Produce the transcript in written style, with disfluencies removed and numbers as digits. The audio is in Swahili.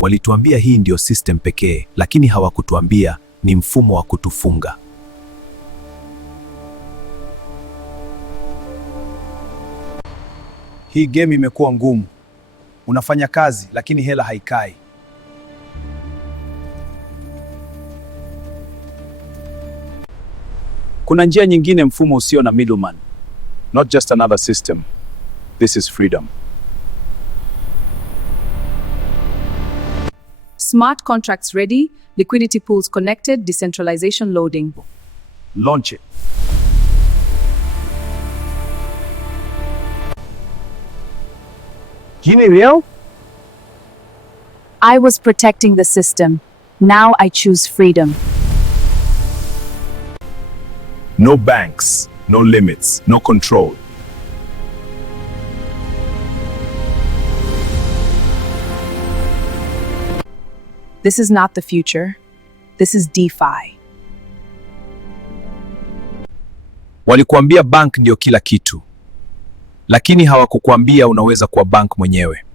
Walituambia hii ndio system pekee, lakini hawakutuambia ni mfumo wa kutufunga. Hii game imekuwa ngumu. Unafanya kazi lakini hela haikai. Kuna njia nyingine, mfumo usio na middleman. Not just another system. This is freedom. Smart contracts ready, liquidity pools connected, decentralization loading. Launch it. Guinea real? I was protecting the system. Now I choose freedom. No banks, no limits, no control. This is not the future. This is DeFi. Walikuambia bank ndio kila kitu, lakini hawakukuambia unaweza kuwa bank mwenyewe.